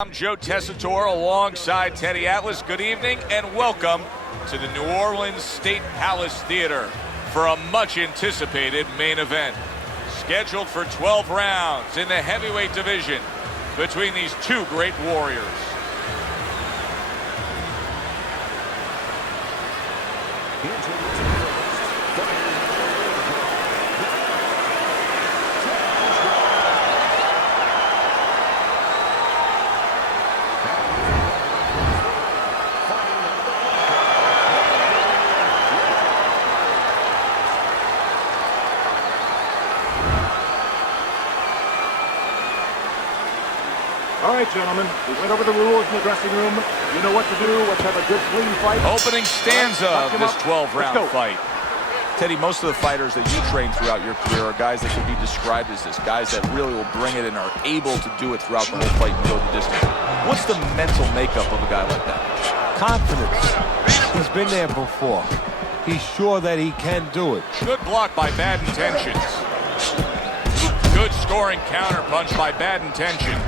I'm Joe Tessitore alongside Teddy Atlas. Good evening and welcome to the New Orleans State Palace Theater for a much-anticipated main event. Scheduled for 12 rounds in the heavyweight division between these two great warriors. All right, gentlemen, we went over the rules in the dressing room. You know what to do. Let's have a good, clean fight. Opening stanza of this 12-round fight. Teddy, most of the fighters that you train throughout your career are guys that can be described as this, guys that really will bring it and are able to do it throughout the whole fight and go the distance. What's the mental makeup of a guy like that? Confidence. He's been there before. He's sure that he can do it. Good block by Bad Intentions. Good scoring counter punch by Bad Intentions.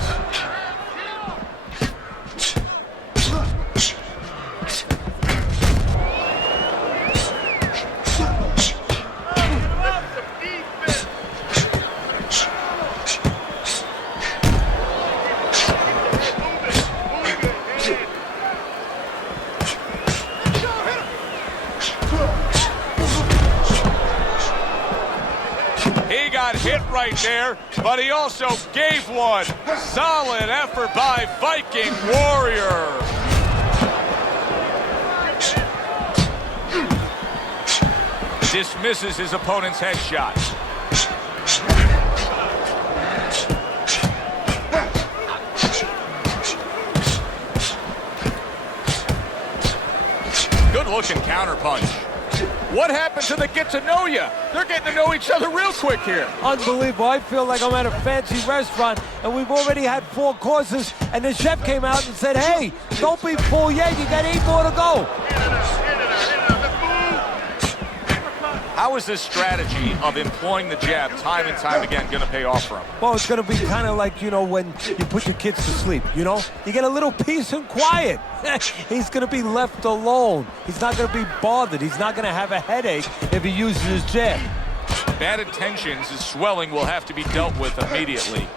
He got hit right there, but he also gave one. Solid effort by Viking Warrior. Dismisses his opponent's headshot. Good looking counter punch. What happened to the get to know ya? They're getting to know each other real quick here. Unbelievable. I feel like I'm at a fancy restaurant and we've already had 4 courses and the chef came out and said, hey, don't be full yet, you got 8 more to go. How is this strategy of employing the jab time and time again going to pay off for him? Well, it's going to be kind of like, you know, when you put your kids to sleep, you know? You get a little peace and quiet. He's going to be left alone. He's not going to be bothered. He's not going to have a headache if he uses his jab. Bad Intentions, his swelling will have to be dealt with immediately.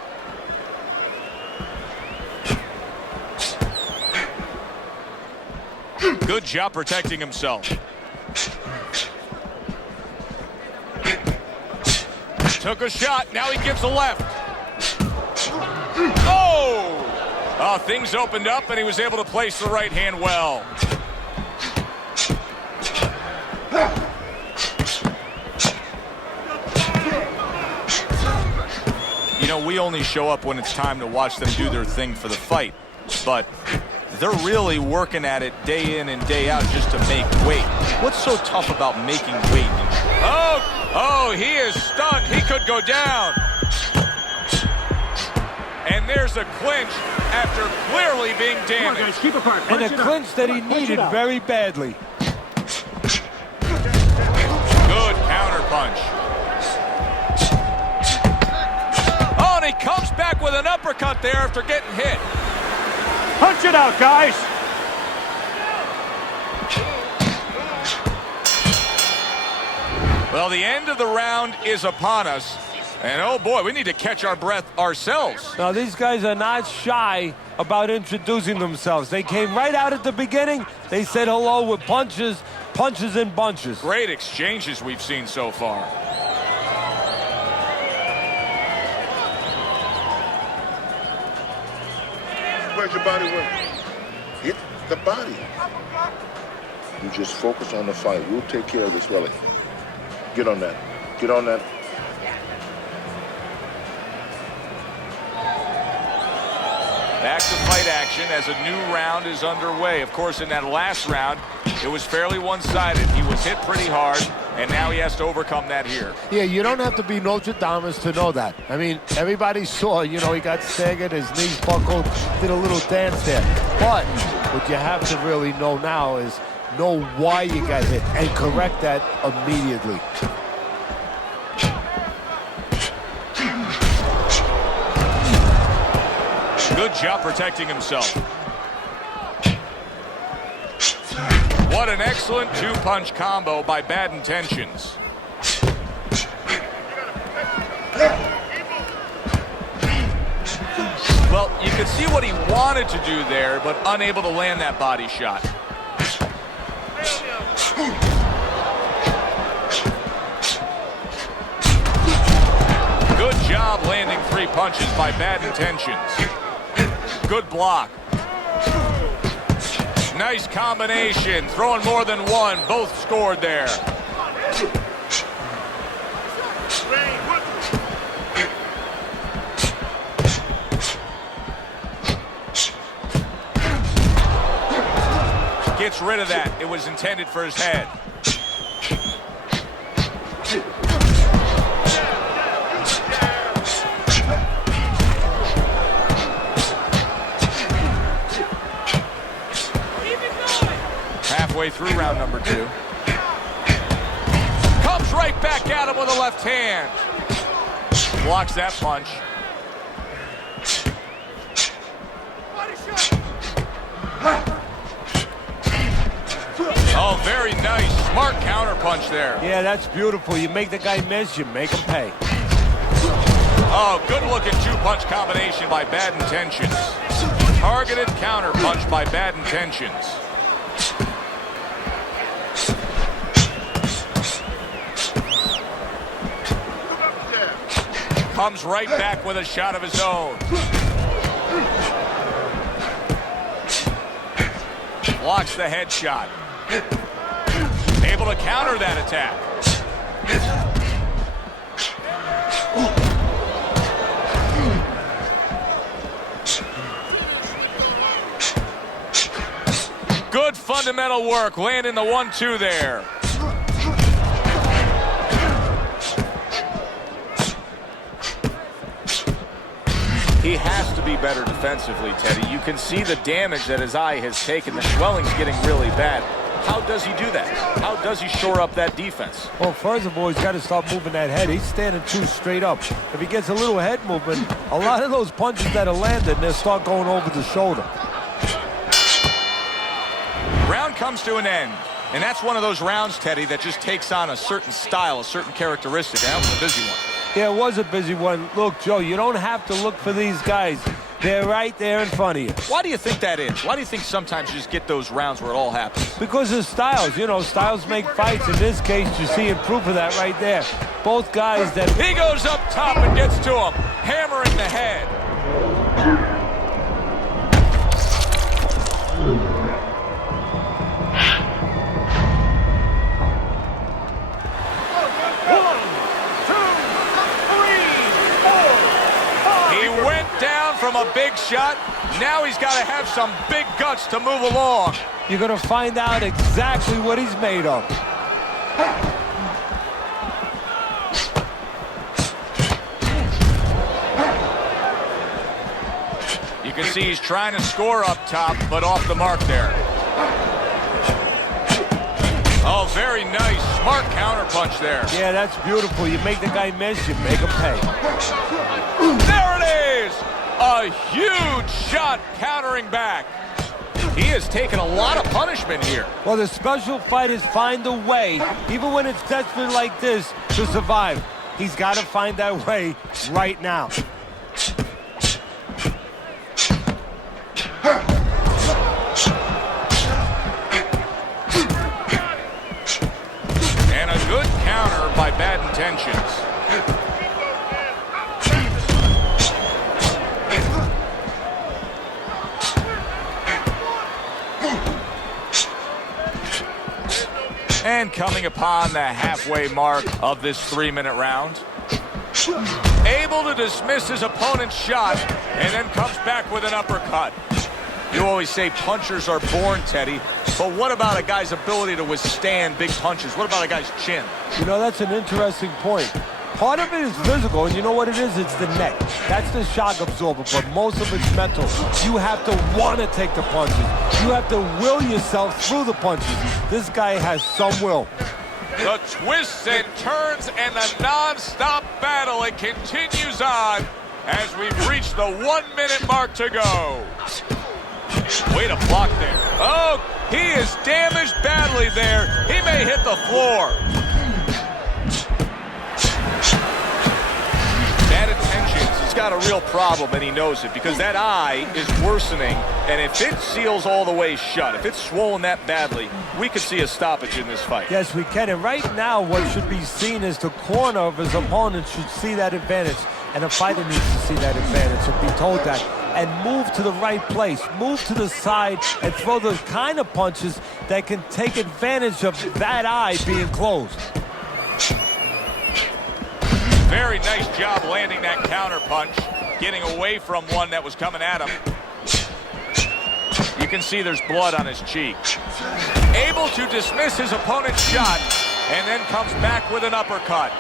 Good job protecting himself. Took a shot, now he gives a left. Oh, things opened up and he was able to place the right hand well. You know, we only show up when it's time to watch them do their thing for the fight, but they're really working at it day in and day out just to make weight. What's so tough about making weight? Oh, he is stunned. He could go down. And there's a clinch after clearly being damaged. Come on, guys, keep apart. And a clinch that he needed very badly. Good counter punch. Oh, and he comes back with an uppercut there after getting hit. Punch it out, guys. Well, the end of the round is upon us. And oh boy, we need to catch our breath ourselves. Now, these guys are not shy about introducing themselves. They came right out at the beginning. They said hello with punches and bunches. Great exchanges we've seen so far. Where's your body work? Hit the body. You just focus on the fight. We'll take care of this, Willie. Get on that. Get on that. Back to fight action as a new round is underway. Of course, in that last round, it was fairly one-sided. He was hit pretty hard, and now he has to overcome that here. Yeah, you don't have to be Nostradamus to know that. I mean, everybody saw, you know, he got staggered, his knees buckled, did a little dance there. But what you have to really know now is know why you got hit and correct that immediately. Good Good job protecting himself. What an excellent two-punch combo by Bad Intentions. Well, you could see what he wanted to do there, but unable to land that body shot. Good job landing 3 punches by Bad Intentions. Good block. Nice combination, throwing more than one. Both scored there. Gets rid of that. It was intended for his head. Halfway through round number 2. Comes right back at him with a left hand. Blocks that punch. Oh, very nice. Smart counter punch there. Yeah, that's beautiful. You make the guy miss, you make him pay. Oh, good looking two-punch combination by Bad Intentions. Targeted counter punch by Bad Intentions. Comes right back with a shot of his own. Blocks the headshot. Able to counter that attack. Good fundamental work, landing the 1-2 there. He has to be better defensively, Teddy. You can see the damage that his eye has taken. The swelling's getting really bad. How does he do that? How does he shore up that defense? Well, first of all, he's got to stop moving that head. He's standing too straight up. If he gets a little head movement, a lot of those punches that are landed, they'll start going over the shoulder. Round comes to an end. And that's one of those rounds, Teddy, that just takes on a certain style, a certain characteristic. That was a busy one. Yeah, it was a busy one. Look, Joe, you don't have to look for these guys. They're right there in front of you. Why do you think that is? Why do you think sometimes you just get those rounds where it all happens? Because of styles. You know, styles make fights. In this case, you're seeing proof of that right there. Both guys that... He goes up top and gets to him, hammering the head. From a big shot, now he's got to have some big guts to move along. You're going to find out exactly what he's made of. You can see he's trying to score up top, but off the mark there. Oh, very nice. Smart counter punch there. Yeah, that's beautiful. You make the guy miss, you make him pay. There it is! A huge shot countering back. He has taken a lot of punishment here. Well, the special fighters find a way, even when it's desperate like this, to survive. He's got to find that way right now. And a good counter by Bad Intentions. And coming upon the halfway mark of this 3-minute round. Able to dismiss his opponent's shot and then comes back with an uppercut. You always say punchers are born, Teddy, but what about a guy's ability to withstand big punches? What about a guy's chin? You know, that's an interesting point. Part of it is physical, and you know what it is? It's the neck. That's the shock absorber, but most of it's mental. You have to want to take the punches. You have to will yourself through the punches. This guy has some will. The twists and turns and the non-stop battle, it continues on as we've reached the 1 minute mark to go. Way to block there. Oh, he is damaged badly there. He may hit the floor. Bad intentions. He's got a real problem, and he knows it, because that eye is worsening, and if it seals all the way shut, if it's swollen that badly, we could see a stoppage in this fight. Yes, we can. And right now, what should be seen is the corner of his opponent should see that advantage, and the fighter needs to see that advantage and be told that, and move to the right place, move to the side, and throw those kind of punches that can take advantage of that eye being closed. Very nice job landing that counter punch, getting away from one that was coming at him. You can see there's blood on his cheek. Able to dismiss his opponent's shot, and then comes back with an uppercut.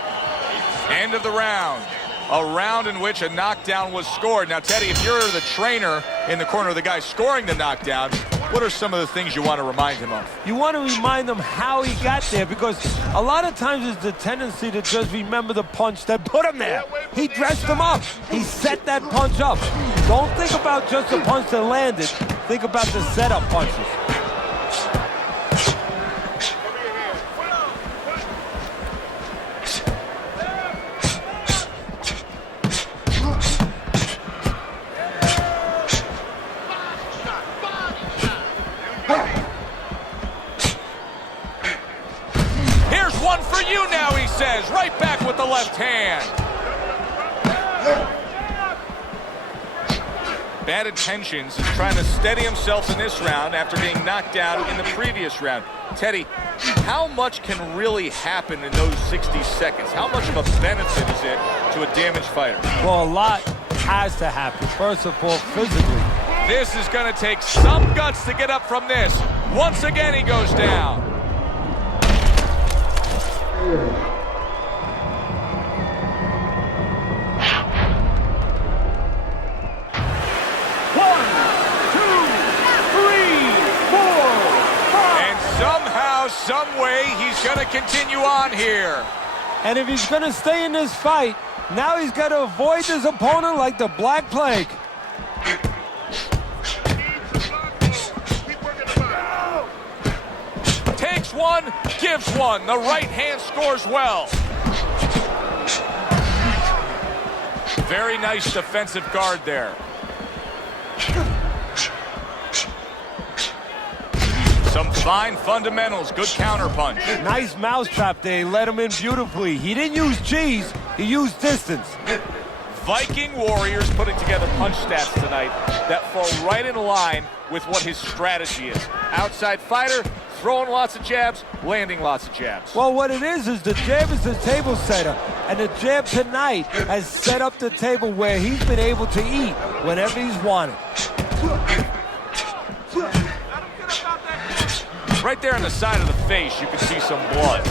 End of the round. A round in which a knockdown was scored. Now, Teddy, if you're the trainer in the corner of the guy scoring the knockdown, what are some of the things you want to remind him of? You want to remind him how he got there, because a lot of times it's the tendency to just remember the punch that put him there. He dressed him up. He set that punch up. Don't think about just the punch that landed. Think about the setup punches. Says right back with the left hand. Bad intentions is trying to steady himself in this round after being knocked out in the previous round. Teddy, how much can really happen in those 60 seconds? How much of a benefit is it to a damaged fighter? Well, a lot has to happen. First of all, physically. This is going to take some guts to get up from this. Once again, he goes down. Some way he's going to continue on here. And if he's going to stay in this fight, now he's got to avoid his opponent like the Black Plague. Takes one, gives one. The right hand scores well. Very nice defensive guard there. Some fine fundamentals, good counter punch. Nice mousetrap there, he let him in beautifully. He didn't use cheese, he used distance. Viking Warriors putting together punch stats tonight that fall right in line with what his strategy is. Outside fighter, throwing lots of jabs, landing lots of jabs. Well, what it is the jab is the table setter. And the jab tonight has set up the table where he's been able to eat whenever he's wanted. Right there on the side of the face, you can see some blood.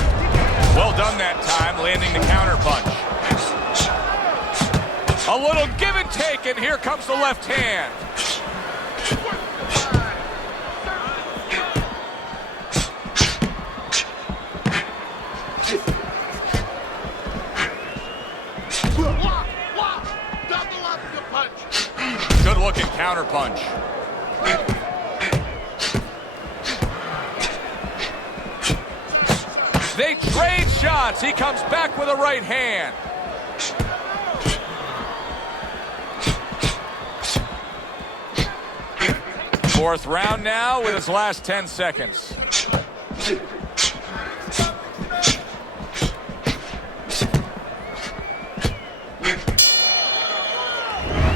Well done that time, landing the counter punch. A little give and take, and here comes the left hand. Good looking counter punch. They trade shots. He comes back with a right hand. Fourth round now with his last 10 seconds.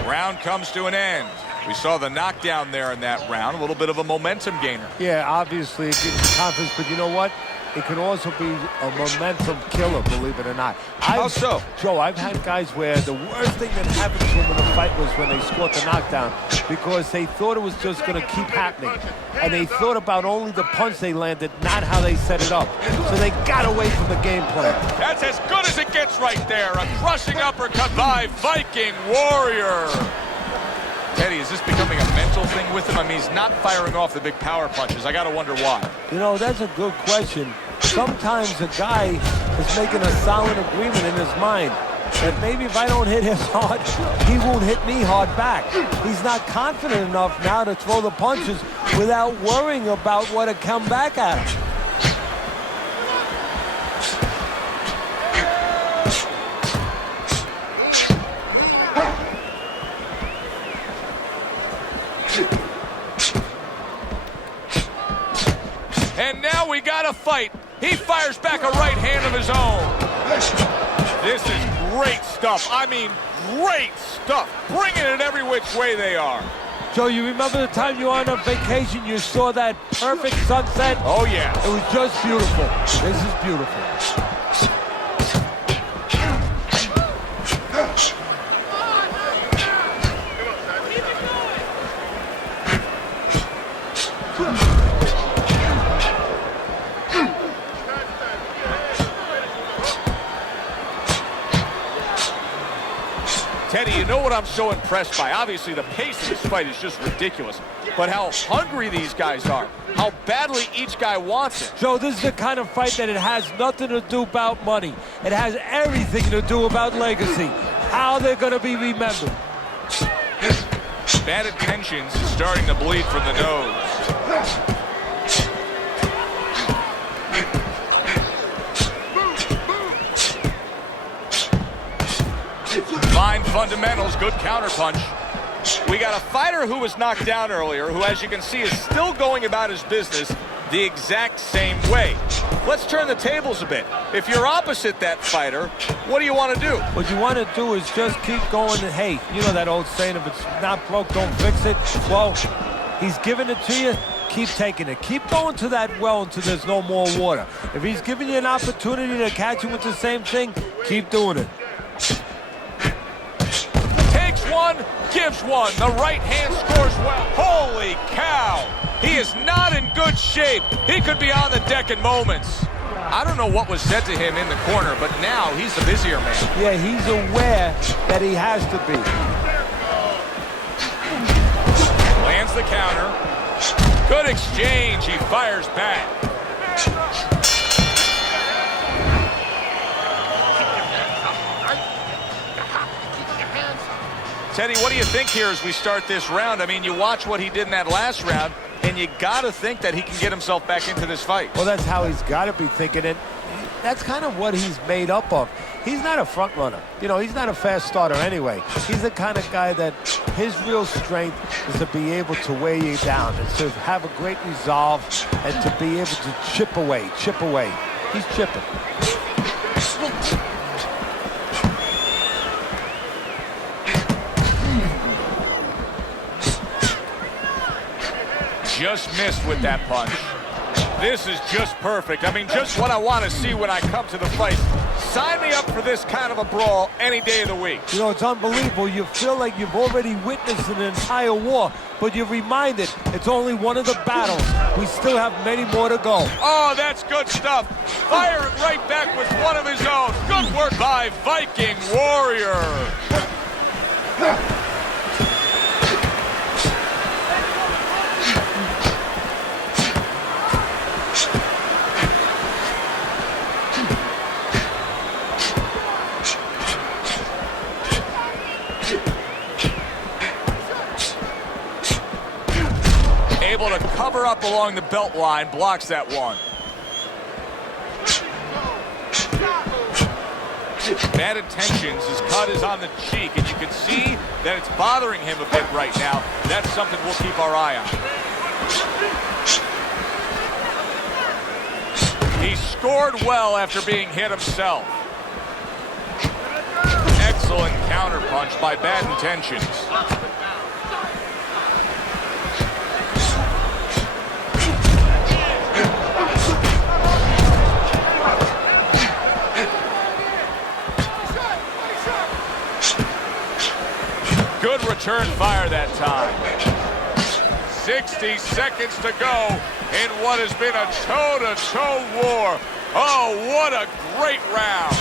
Round comes to an end. We saw the knockdown there in that round. A little bit of a momentum gainer. Yeah, obviously it gives you confidence, but you know what? It can also be a momentum killer, believe it or not. How so? Joe, I've had guys where the worst thing that happened to them in a fight was when they scored the knockdown, because they thought it was just going to keep happening. And they thought about only the punch they landed, not how they set it up. So they got away from the game plan. That's as good as it gets right there. A crushing uppercut by Viking Warrior. Teddy, is this becoming a mental thing with him? I mean, he's not firing off the big power punches. I got to wonder why. You know, that's a good question. Sometimes a guy is making a solid agreement in his mind. that maybe if I don't hit him hard, he won't hit me hard back. He's not confident enough now to throw the punches without worrying about what to come back at him. And now we got a fight. He fires back a right hand of his own. This is great stuff. I mean, great stuff. Bringing it every which way they are. Joe, you remember the time you were on a vacation, you saw that perfect sunset? Oh, yeah. It was just beautiful. This is beautiful. Teddy, you know what I'm so impressed by? Obviously, the pace of this fight is just ridiculous. But how hungry these guys are. How badly each guy wants it. Joe, this is the kind of fight that it has nothing to do about money. It has everything to do about legacy. How they're going to be remembered. Bad intentions is starting to bleed from the nose. Fine fundamentals, good counterpunch. We got a fighter who was knocked down earlier, who, as you can see, is still going about his business the exact same way. Let's turn the tables a bit. If you're opposite that fighter, what do you want to do? What you want to do is just keep going. Hey, you know that old saying, if it's not broke, don't fix it. Well, he's giving it to you. Keep taking it. Keep going to that well until there's no more water. If he's giving you an opportunity to catch him with the same thing, keep doing it. One, gives one. The right hand scores well. Holy cow. He is not in good shape. He could be on the deck in moments. I don't know what was said to him in the corner, but now he's the busier man. Yeah, he's aware that he has to be. Lands the counter. Good exchange. He fires back. Teddy, what do you think here as we start this round? I mean, you watch what he did in that last round, and you got to think that he can get himself back into this fight. Well, that's how he's got to be thinking it. That's kind of what he's made up of. He's not a front runner. You know, he's not a fast starter anyway. He's the kind of guy that his real strength is to be able to weigh you down and to have a great resolve and to be able to chip away. He's chipping. Just missed with that punch. This is just perfect. I mean, just what I want to see when I come to the fight. Sign me up for this kind of a brawl any day of the week. You know, it's unbelievable. You feel like you've already witnessed an entire war, but you're reminded it's only one of the battles. We still have many more to go. Oh, that's good stuff. Firing right back with one of his own. Good work by Viking Warrior. Able to cover up along the belt line, blocks that one. Bad intentions, his cut is on the cheek, and you can see that it's bothering him a bit right now. That's something we'll keep our eye on. He scored well after being hit himself. Excellent counterpunch by Bad Intentions. Good return fire that time. 60 seconds to go in what has been a toe-to-toe war. Oh, what a great round.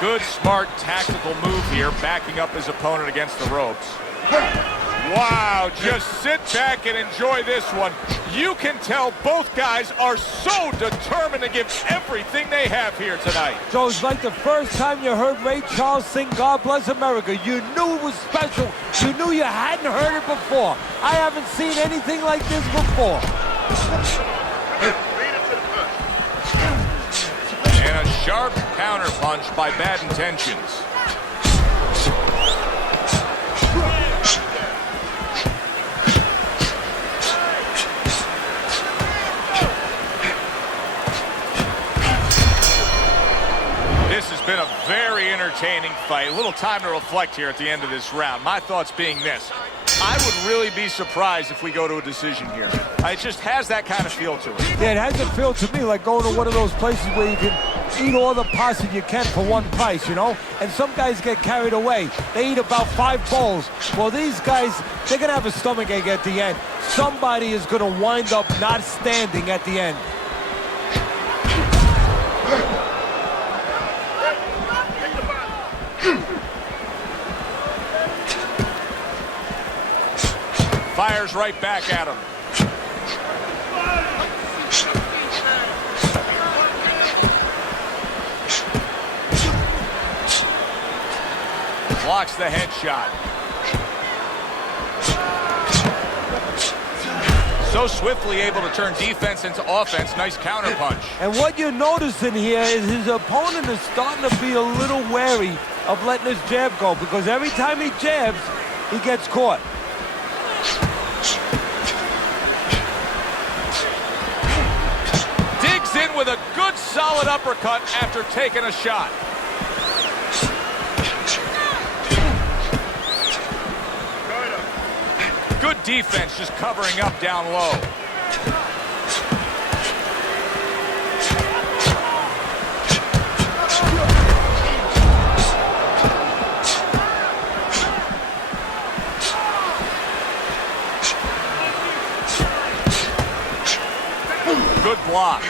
Good, smart, tactical move here, backing up his opponent against the ropes. Wow, just sit back and enjoy this one. You can tell both guys are so determined to give everything they have here tonight. Joe, it's like the first time you heard Ray Charles sing God Bless America. You knew it was special. You knew you hadn't heard it before. I haven't seen anything like this before. And a sharp counter punch by Bad Intentions. This has been a very entertaining fight. A little time to reflect here at the end of this round. My thoughts being this: I would really be surprised if we go to a decision here. It just has that kind of feel to it. Yeah, it has a feel to me like going to one of those places where you can eat all the pasta you can for one price, you know? And some guys get carried away. They eat about 5 bowls. Well, these guys, they're going to have a stomachache at the end. Somebody is going to wind up not standing at the end. Fires right back at him. Blocks the headshot. So swiftly able to turn defense into offense. Nice counter punch. And what you're noticing here is his opponent is starting to be a little wary of letting his jab go, because every time he jabs, he gets caught. Digs in with a good solid uppercut after taking a shot. Good defense, just covering up down low. Good block.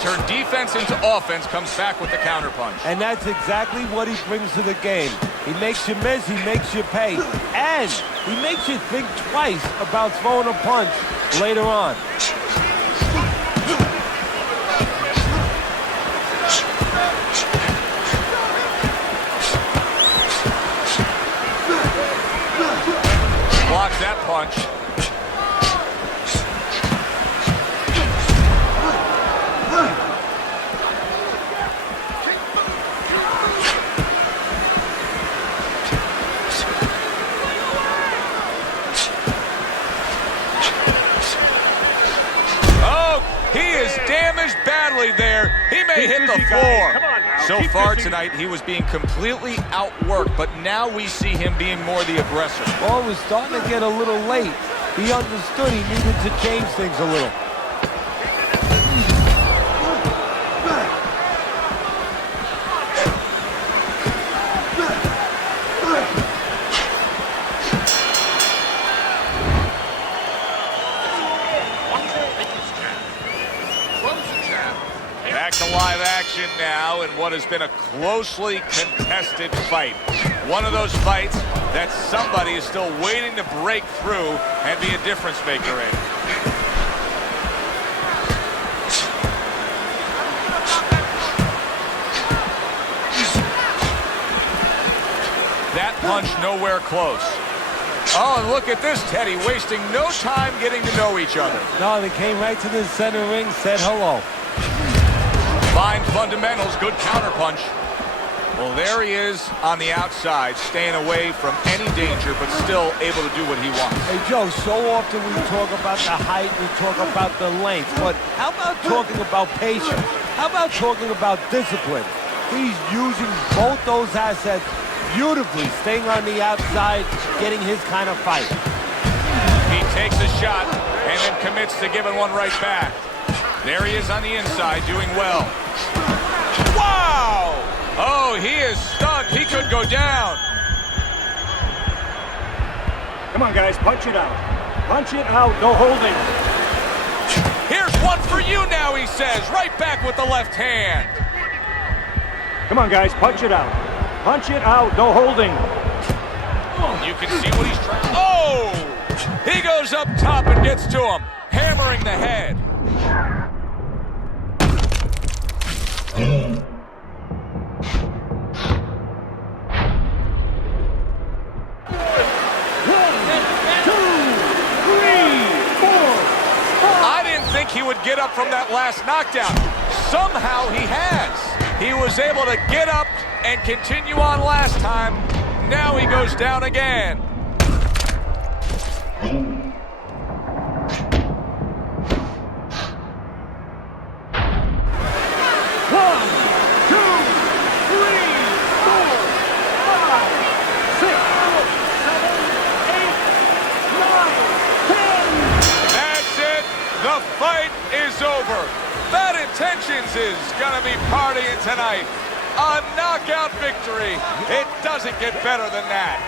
Turn defense into offense, comes back with the counterpunch. And that's exactly what he brings to the game. He makes you miss, he makes you pay, and he makes you think twice about throwing a punch later on. Blocks that punch. Damaged badly there. He may hit the floor. So far tonight, he was being completely outworked, but now we see him being more the aggressor. Well, it was starting to get a little late. He understood he needed to change things a little. Back to live action now in what has been a closely contested fight. One of those fights that somebody is still waiting to break through and be a difference maker in. That punch nowhere close. Oh, and look at this, Teddy, wasting no time getting to know each other. No, they came right to the center ring, said hello. Fine fundamentals, good counterpunch. Well, there he is on the outside, staying away from any danger, but still able to do what he wants. Hey, Joe, so often we talk about the height, we talk about the length, but how about talking about patience? How about talking about discipline? He's using both those assets beautifully, staying on the outside, getting his kind of fight. He takes a shot and then commits to giving one right back. There he is on the inside, doing well. Wow! Oh, he is stunned. He could go down. Come on, guys, punch it out. Punch it out, no holding. Here's one for you now, he says, right back with the left hand. Come on, guys, punch it out. Punch it out, no holding. You can see what he's trying. Oh! He goes up top and gets to him, hammering the head. I didn't think he would get up from that last knockdown. Somehow he has. He was able to get up and continue on last time. Now he goes down again. 1, 2, 3, 4, 5, 6, 7, 8, 9, 10. That's it. The fight is over. Bad Intentions is gonna be partying tonight. A knockout victory. It doesn't get better than that.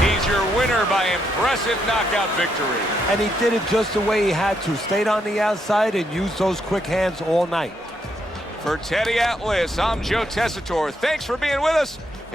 He's your winner by impressive knockout victory. And he did it just the way he had to. Stayed on the outside and used those quick hands all night. For Teddy Atlas, I'm Joe Tessitore. Thanks for being with us.